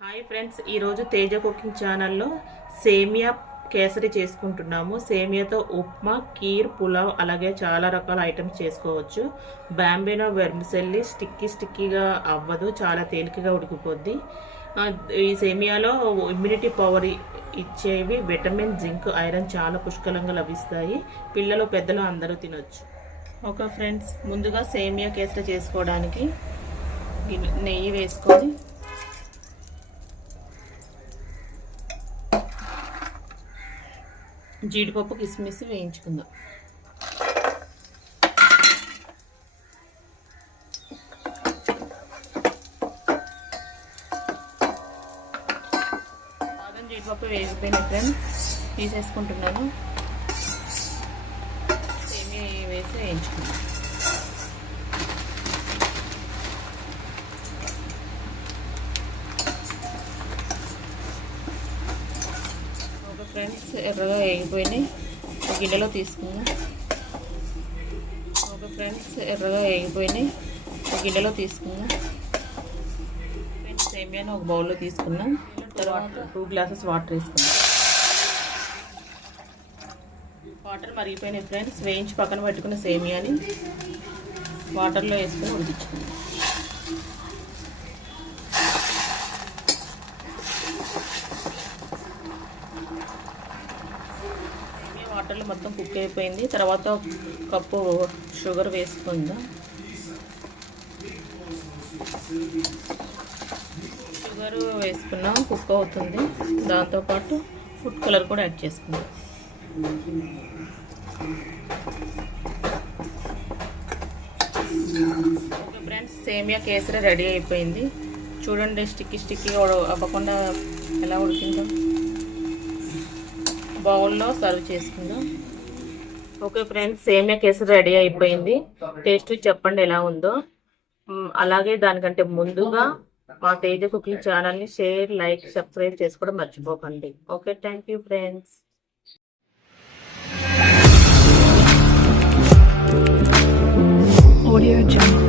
Hi friends, ఈరోజు తేజ కుకింగ్ ఛానల్లో సేమియా కేసరి చేసుకుంటున్నాము. సేమియాతో ఉప్మా, కీర్, పులావ్ అలాగే చాలా రకాల ఐటమ్స్ చేసుకోవచ్చు. బాంబేనో వెర్మిసెల్లి స్టిక్కీగా అవ్వదు, చాలా తేలికగా ఉడికిపోద్ది. ఈ సేమియాలో ఇమ్యూనిటీ పవర్ ఇచ్చేవి విటమిన్, జింక్, ఐరన్ చాలా పుష్కలంగా లభిస్తాయి. పిల్లలు పెద్దలు అందరూ తినొచ్చు. ఓకే ఫ్రెండ్స్, ముందుగా సేమియా కేసరి చేసుకోవడానికి నెయ్యి వేసుకొని జీడిపప్పు, కిస్మిస్ వేయించుకుందాం. బాదం, జీడిపప్పు వేగిపోయిన ఫ్రెండ్స్ తీసేసుకుంటున్నాను. సేమియా వేసి వేయించుకుందాం. ఫ్రెండ్స్ ఎర్రగా వేగిపోయినాయి, గిన్నెలో తీసుకుందాం. ఓకే ఫ్రెండ్స్, ఎర్రగా వేగిపోయినాయి, గిన్నెలో తీసుకుందాం. ఫ్రెండ్స్ సేమియాని ఒక బౌల్లో తీసుకున్నాం. తర్వాత 2 గ్లాసెస్ వాటర్ వేసుకుందాం. వాటర్ మరిగిపోయినాయి ఫ్రెండ్స్. వేయించి పక్కన పెట్టుకున్న సేమియాని వాటర్లో వేసుకొని ఉడికించుకుందాం. వాటర్లో మొత్తం కుక్ అయిపోయింది. తర్వాత కప్పు షుగర్ వేసుకుందాం. షుగర్ వేసుకున్నాం, కుక్ అవుతుంది. దాంతోపాటు ఫుడ్ కలర్ కూడా యాడ్ చేసుకుందాం. ఓకే ఫ్రెండ్స్, సేమియా కేసరి రెడీ అయిపోయింది. చూడండి, స్టిక్కీ అవ్వకుండా ఎలా ఉడికిందో. బౌల్లో సర్వ్ చేసుకుందాం. ఓకే ఫ్రెండ్స్, సేమియా కేసరి రెడీ అయిపోయింది. టేస్ట్ చెప్పండి ఎలా ఉందో. అలాగే దానికంటే ముందుగా మా తేజ కుకింగ్ ఛానల్ని షేర్, లైక్, సబ్స్క్రైబ్ చేసుకోవడం మర్చిపోకండి. Okay, thank you friends. Audio Jungle.